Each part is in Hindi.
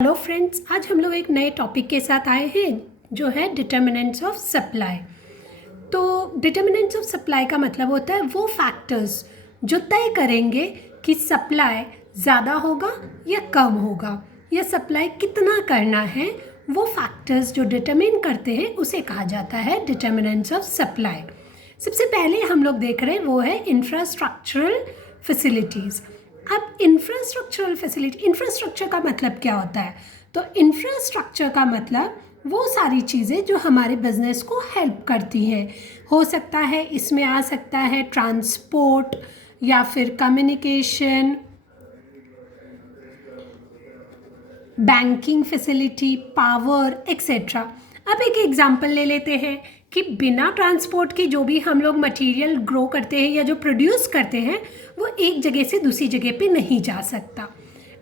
हेलो फ्रेंड्स, आज हम लोग एक नए टॉपिक के साथ आए हैं जो है डिटर्मिनेंट्स ऑफ सप्लाई। तो डिटर्मिनेंट्स ऑफ सप्लाई का मतलब होता है वो फैक्टर्स जो तय करेंगे कि सप्लाई ज़्यादा होगा या कम होगा या सप्लाई कितना करना है। वो फैक्टर्स जो डिटरमिन करते हैं उसे कहा जाता है डिटर्मिनेंट्स ऑफ सप्लाई। सबसे पहले हम लोग देख रहे हैं वो है इंफ्रास्ट्रक्चरल फैसिलिटीज़। अब इंफ्रास्ट्रक्चरल फैसिलिटी, इंफ्रास्ट्रक्चर का मतलब क्या होता है? तो इंफ्रास्ट्रक्चर का मतलब वो सारी चीज़ें जो हमारे बिजनेस को हेल्प करती हैं। हो सकता है इसमें आ सकता है ट्रांसपोर्ट या फिर communication, banking facility, power etcetera. अब एक एग्जांपल ले लेते हैं कि बिना ट्रांसपोर्ट के जो भी हम लोग मटेरियल ग्रो करते हैं या जो प्रोड्यूस करते हैं वो एक जगह से दूसरी जगह पे नहीं जा सकता।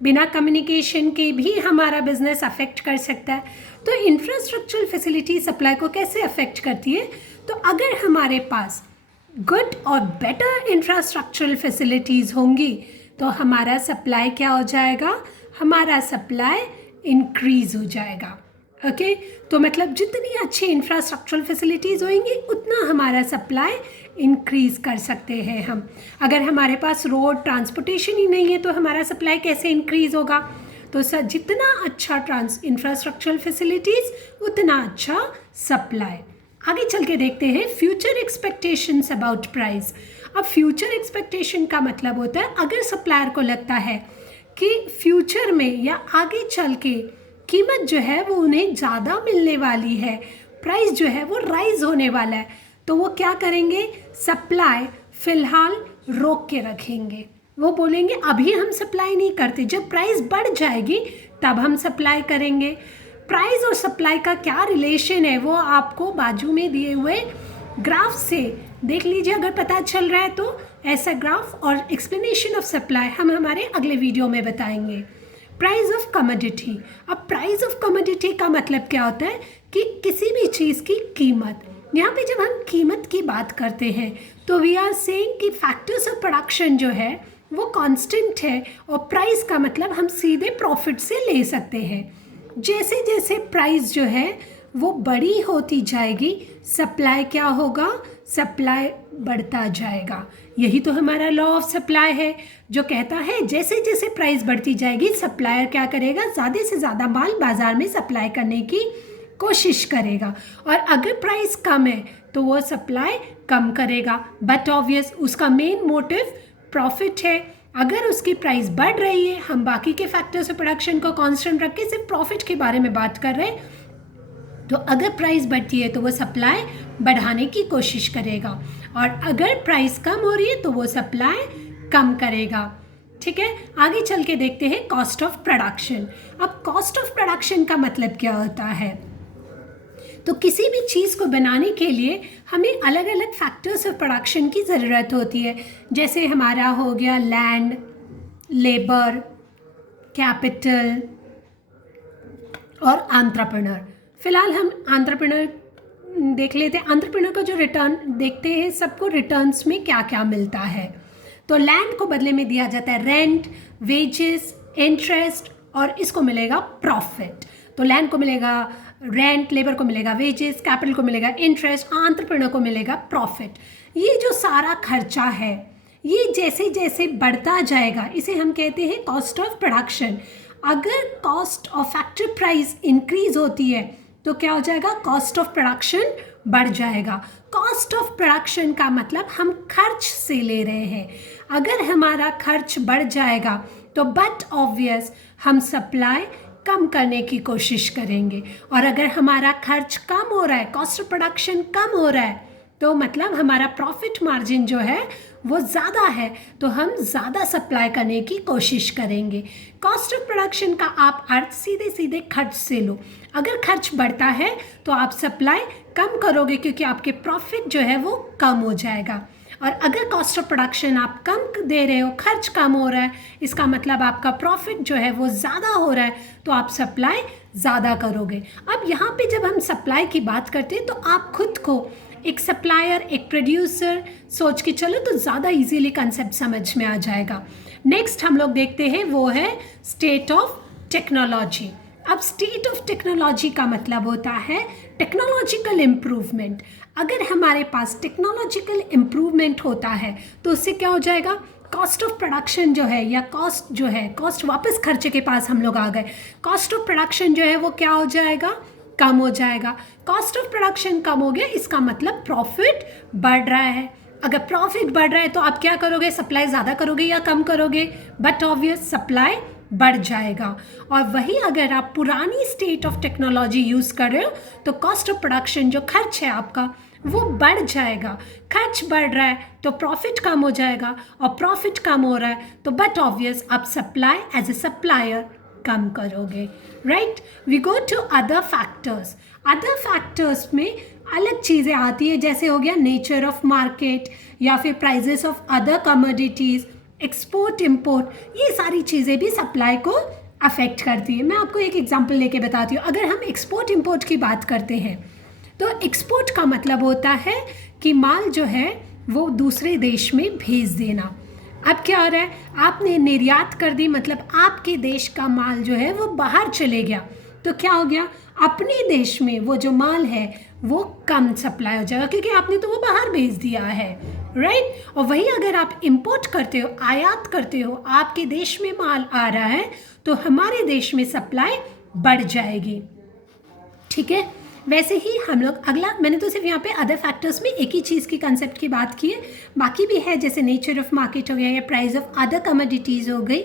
बिना कम्युनिकेशन के भी हमारा बिजनेस अफेक्ट कर सकता है। तो इंफ्रास्ट्रक्चरल फैसिलिटी सप्लाई को कैसे अफेक्ट करती है? तो अगर हमारे पास गुड और बेटर इंफ्रास्ट्रक्चरल फैसिलिटीज़ होंगी तो हमारा सप्लाई क्या हो जाएगा? हमारा सप्लाई इंक्रीज़ हो जाएगा। ओके, तो मतलब जितनी अच्छी इंफ्रास्ट्रक्चरल फैसिलिटीज़ होंगी उतना हमारा सप्लाई इंक्रीज़ कर सकते हैं हम। अगर हमारे पास रोड ट्रांसपोर्टेशन ही नहीं है तो हमारा सप्लाई कैसे इंक्रीज़ होगा? तो सर जितना अच्छा इंफ्रास्ट्रक्चरल फैसिलिटीज़ उतना अच्छा सप्लाई। आगे चल के देखते हैं फ्यूचर एक्सपेक्टेशंस अबाउट प्राइस। अब फ्यूचर एक्सपेक्टेशन का मतलब होता है अगर सप्लायर को लगता है कि फ्यूचर में या आगे चल के कीमत जो है वो उन्हें ज़्यादा मिलने वाली है, प्राइस जो है वो राइज होने वाला है, तो वो क्या करेंगे? सप्लाई फ़िलहाल रोक के रखेंगे। वो बोलेंगे अभी हम सप्लाई नहीं करते, जब प्राइस बढ़ जाएगी तब हम सप्लाई करेंगे। प्राइस और सप्लाई का क्या रिलेशन है वो आपको बाजू में दिए हुए ग्राफ से देख लीजिए, अगर पता चल रहा है तो। ऐसा ग्राफ और एक्सप्लेनेशन ऑफ सप्लाई हम हमारे अगले वीडियो में बताएंगे। Price of commodity. अब प्राइस ऑफ कमोडिटी का मतलब क्या होता है कि किसी भी चीज़ की कीमत। यहाँ पे जब हम कीमत की बात करते हैं तो वी आर सेइंग कि फैक्टर्स ऑफ प्रोडक्शन जो है वो कांस्टेंट है और प्राइस का मतलब हम सीधे प्रॉफिट से ले सकते हैं। जैसे जैसे प्राइस जो है वो बड़ी होती जाएगी सप्लाई क्या होगा? सप्लाई बढ़ता जाएगा। यही तो हमारा लॉ ऑफ सप्लाई है जो कहता है जैसे जैसे प्राइस बढ़ती जाएगी सप्लायर क्या करेगा? ज़्यादा से ज़्यादा माल बाज़ार में सप्लाई करने की कोशिश करेगा, और अगर प्राइस कम है तो वो सप्लाई कम करेगा। बट ऑब्वियस उसका मेन मोटिव प्रॉफिट है। अगर उसकी प्राइस बढ़ रही है, हम बाकी के फैक्टर्स ऑफ प्रोडक्शन को कांस्टेंट रख के सिर्फ प्रॉफिट के बारे में बात कर रहे हैं, तो अगर प्राइस बढ़ती है तो वो सप्लाई बढ़ाने की कोशिश करेगा, और अगर प्राइस कम हो रही है तो वो सप्लाई कम करेगा। ठीक है, आगे चल के देखते हैं कॉस्ट ऑफ प्रोडक्शन। अब कॉस्ट ऑफ प्रोडक्शन का मतलब क्या होता है? तो किसी भी चीज़ को बनाने के लिए हमें अलग अलग फैक्टर्स ऑफ प्रोडक्शन की ज़रूरत होती है। जैसे हमारा हो गया लैंड, लेबर, कैपिटल और एंटरप्रेन्योर। फिलहाल हम एंटरप्रेन्योर देख लेते हैं। एंटरप्रेन्योर का जो रिटर्न देखते हैं, सबको रिटर्न्स में क्या क्या मिलता है। तो लैंड को बदले में दिया जाता है रेंट, वेजेस, इंटरेस्ट, और इसको मिलेगा प्रॉफिट। तो लैंड को मिलेगा रेंट, लेबर को मिलेगा वेजेस, कैपिटल को मिलेगा इंटरेस्ट, एंटरप्रेन्योर को मिलेगा प्रॉफिट। ये जो सारा खर्चा है ये जैसे जैसे बढ़ता जाएगा इसे हम कहते हैं कॉस्ट ऑफ प्रोडक्शन। अगर cost of factor price increase होती है तो क्या हो जाएगा? कॉस्ट ऑफ प्रोडक्शन बढ़ जाएगा। कॉस्ट ऑफ प्रोडक्शन का मतलब हम खर्च से ले रहे हैं। अगर हमारा खर्च बढ़ जाएगा तो बट ऑब्वियस हम सप्लाई कम करने की कोशिश करेंगे, और अगर हमारा खर्च कम हो रहा है, कॉस्ट ऑफ प्रोडक्शन कम हो रहा है, तो मतलब हमारा प्रॉफिट मार्जिन जो है वो ज़्यादा है, तो हम ज़्यादा सप्लाई करने की कोशिश करेंगे। कॉस्ट ऑफ प्रोडक्शन का आप अर्थ सीधे सीधे खर्च से लो। अगर खर्च बढ़ता है तो आप सप्लाई कम करोगे क्योंकि आपके प्रॉफिट जो है वो कम हो जाएगा, और अगर कॉस्ट ऑफ प्रोडक्शन आप कम दे रहे हो, खर्च कम हो रहा है, इसका मतलब आपका प्रॉफिट जो है वो ज़्यादा हो रहा है, तो आप सप्लाई ज़्यादा करोगे। अब यहाँ पे जब हम सप्लाई की बात करते हैं तो आप खुद को एक सप्लायर, एक प्रोड्यूसर सोच के चलो तो ज़्यादा इजीली कंसेप्ट समझ में आ जाएगा। नेक्स्ट हम लोग देखते हैं वो है स्टेट ऑफ टेक्नोलॉजी। अब स्टेट ऑफ टेक्नोलॉजी का मतलब होता है टेक्नोलॉजिकल इम्प्रूवमेंट। अगर हमारे पास टेक्नोलॉजिकल इम्प्रूवमेंट होता है तो उससे क्या हो जाएगा, कॉस्ट ऑफ प्रोडक्शन जो है, या कॉस्ट जो है, कॉस्ट वापस खर्चे के पास हम लोग आ गए, कॉस्ट ऑफ प्रोडक्शन जो है वो क्या हो जाएगा, कम हो जाएगा। कॉस्ट ऑफ प्रोडक्शन कम हो गया, इसका मतलब प्रॉफिट बढ़ रहा है। अगर प्रॉफिट बढ़ रहा है तो आप क्या करोगे, सप्लाई ज़्यादा करोगे या कम करोगे, बट ऑब्वियस सप्लाई बढ़ जाएगा। और वही अगर आप पुरानी स्टेट ऑफ टेक्नोलॉजी यूज़ कर रहे हो तो कॉस्ट ऑफ प्रोडक्शन जो खर्च है आपका वो बढ़ जाएगा। खर्च बढ़ रहा है तो प्रॉफिट कम हो जाएगा, और प्रॉफिट कम हो रहा है तो बट ऑब्वियस आप सप्लाई एज ए सप्लायर कम करोगे, right. We go to other factors. Other factors में अलग चीज़ें आती है, जैसे हो गया नेचर ऑफ मार्केट, या फिर prices of other commodities, export import, ये सारी चीज़ें भी सप्लाई को अफेक्ट करती है। मैं आपको एक एग्जांपल लेके बताती हूँ। अगर हम एक्सपोर्ट इम्पोर्ट की बात करते हैं तो एक्सपोर्ट का मतलब होता है कि माल जो है वो दूसरे देश में भेज देना। अब क्या हो रहा है, आपने निर्यात कर दी, मतलब आपके देश का माल जो है वो बाहर चले गया, तो क्या हो गया, अपने देश में वो जो माल है वो कम सप्लाई हो जाएगा क्योंकि आपने तो वो बाहर भेज दिया है, राइट। और वही अगर आप इंपोर्ट करते हो, आयात करते हो, आपके देश में माल आ रहा है तो हमारे देश में सप्लाई बढ़ जाएगी, ठीक है। वैसे ही हम लोग अगला, मैंने तो सिर्फ यहाँ पे अदर फैक्टर्स में एक ही चीज़ की कंसेप्ट की बात की है, बाकी भी है जैसे नेचर ऑफ मार्केट हो गया या प्राइस ऑफ अदर कमोडिटीज़ हो गई,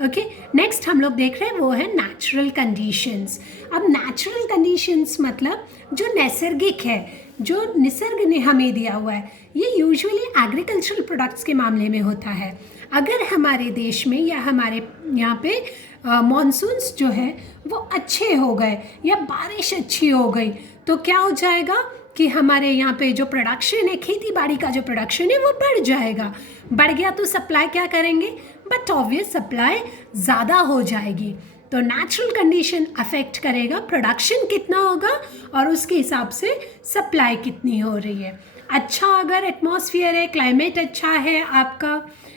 ओके। नेक्स्ट हम लोग देख रहे हैं वो है नेचुरल कंडीशंस। अब नेचुरल कंडीशंस मतलब जो नैसर्गिक है, जो निसर्ग ने हमें दिया हुआ है, ये यूजुअली एग्रीकल्चरल प्रोडक्ट्स के मामले में होता है। अगर हमारे देश में या हमारे यहाँ पे मॉनसून्स जो है वो अच्छे हो गए या बारिश अच्छी हो गई तो क्या हो जाएगा कि हमारे यहाँ पे जो प्रोडक्शन है, खेती बाड़ी का जो प्रोडक्शन है वो बढ़ जाएगा। बढ़ गया तो सप्लाई क्या करेंगे, बट ऑब्वियस सप्लाई ज़्यादा हो जाएगी। तो नेचुरल कंडीशन अफेक्ट करेगा प्रोडक्शन कितना होगा और उसके हिसाब से सप्लाई कितनी हो रही है। अच्छा अगर एटमॉस्फेयर है, क्लाइमेट अच्छा है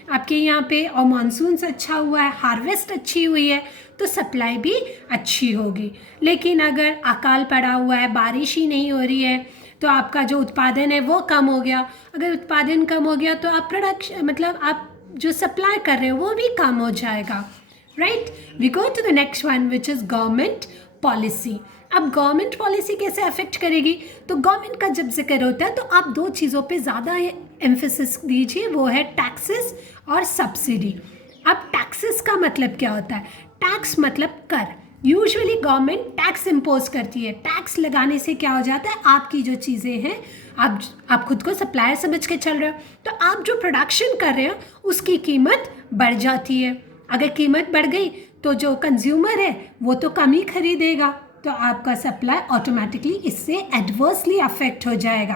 आपके यहाँ पे, और मानसून अच्छा हुआ है, हार्वेस्ट अच्छी हुई है, तो सप्लाई भी अच्छी होगी। लेकिन अगर अकाल पड़ा हुआ है, बारिश ही नहीं हो रही है, तो आपका जो उत्पादन है वो कम हो गया। अगर उत्पादन कम हो गया तो आप प्रोडक्शन मतलब आप जो सप्लाई कर रहे हो वो भी कम हो जाएगा, right. We go to the next one which is government policy. अब गवर्नमेंट पॉलिसी कैसे अफेक्ट करेगी, तो गवर्नमेंट का जब जिक्र होता है तो आप दो चीज़ों पे ज़्यादा एम्फेसिस दीजिए, वो है टैक्सेस और सब्सिडी। अब टैक्सेस का मतलब क्या होता है, टैक्स मतलब कर। यूजुअली गवर्नमेंट टैक्स इम्पोज करती है। टैक्स लगाने से क्या हो जाता है, आपकी जो चीज़ें हैं, आप खुद को सप्लायर समझ के चल रहे हो तो आप जो प्रोडक्शन कर रहे हो उसकी कीमत बढ़ जाती है। अगर कीमत बढ़ गई तो जो कंज्यूमर है वो तो कम ही खरीदेगा, तो आपका सप्लाई ऑटोमेटिकली इससे एडवर्सली अफेक्ट हो जाएगा,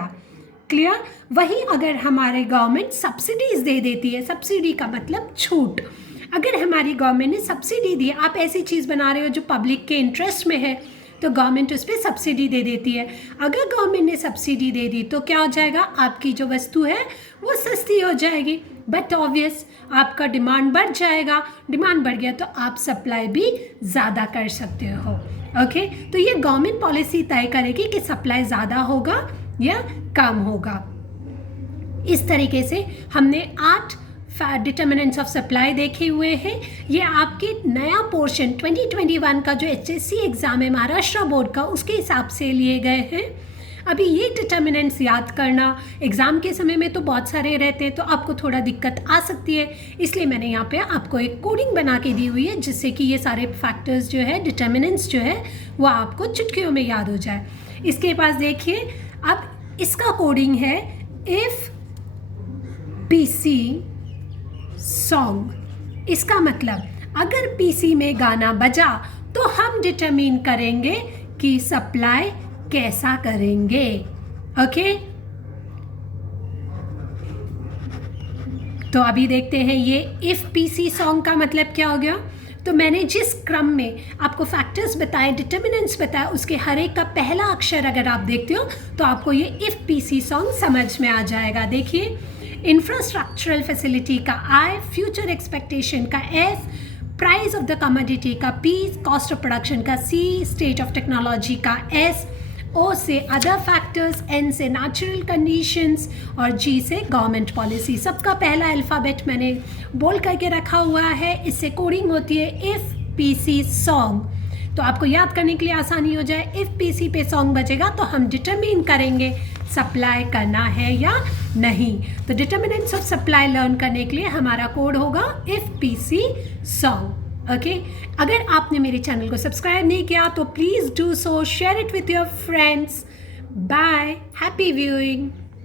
क्लियर। वहीं अगर हमारे गवर्नमेंट सब्सिडीज़ दे देती है, सब्सिडी का मतलब छूट, अगर हमारी गवर्नमेंट ने सब्सिडी दी, आप ऐसी चीज़ बना रहे हो जो पब्लिक के इंटरेस्ट में है तो गवर्नमेंट उस पर सब्सिडी दे देती है। अगर गवर्नमेंट ने सब्सिडी दे दी तो क्या हो जाएगा, आपकी जो वस्तु है वो सस्ती हो जाएगी, बट ऑब्वियस आपका डिमांड बढ़ जाएगा। डिमांड बढ़ गया तो आप सप्लाई भी ज़्यादा कर सकते हो, ओके। तो ये गवर्नमेंट पॉलिसी तय करेगी कि सप्लाई ज़्यादा होगा या कम होगा। इस तरीके से हमने 8 डिटर्मिनेंट्स ऑफ सप्लाई देखे हुए हैं। ये आपके नया पोर्शन 2021 का जो HSC एग्ज़ाम है महाराष्ट्र बोर्ड का, उसके हिसाब से लिए गए हैं। अभी ये डिटर्मिनेंट्स याद करना एग्ज़ाम के समय में तो बहुत सारे रहते हैं तो आपको थोड़ा दिक्कत आ सकती है, इसलिए मैंने यहाँ पे आपको एक कोडिंग बना के दी हुई है जिससे कि ये सारे फैक्टर्स जो है, डिटर्मिनेंट्स जो है वो आपको चुटकियों में याद हो जाए। इसके पास देखिए, अब इसका कोडिंग है इफ़ PC सॉन्ग। इसका मतलब अगर PC में गाना बजा तो हम डिटरमिन करेंगे कि सप्लाई कैसा करेंगे, ओके। तो अभी देखते हैं ये इफ PC सॉन्ग का मतलब क्या हो गया। तो मैंने जिस क्रम में आपको फैक्टर्स बताए, डिटर्मिनेंट्स बताए, उसके हर एक का पहला अक्षर अगर आप देखते हो तो आपको ये इफ PC सॉन्ग समझ में आ जाएगा। देखिए, इंफ्रास्ट्रक्चरल फैसिलिटी का I, फ्यूचर एक्सपेक्टेशन का F, price of the commodity का P, कॉस्ट ऑफ प्रोडक्शन का C, स्टेट ऑफ टेक्नोलॉजी का S, O से अदर फैक्टर्स, N से नेचुरल कंडीशंस और G से गवर्नमेंट पॉलिसी। सबका पहला अल्फ़ाबेट मैंने बोल करके रखा हुआ है। इससे कोडिंग होती है इफ़ PC सॉन्ग। तो आपको याद करने के लिए आसानी हो जाए, इफ़ PC पे सॉन्ग बजेगा तो हम डिटरमिन करेंगे सप्लाई करना है या नहीं। तो डिटर्मिनेंट्स ऑफ सप्लाई लर्न करने के लिए हमारा कोड होगा इफ़ PC सॉन्ग। ओके, अगर आपने मेरे चैनल को सब्सक्राइब नहीं किया तो please do so, share it with your friends. Bye, happy viewing.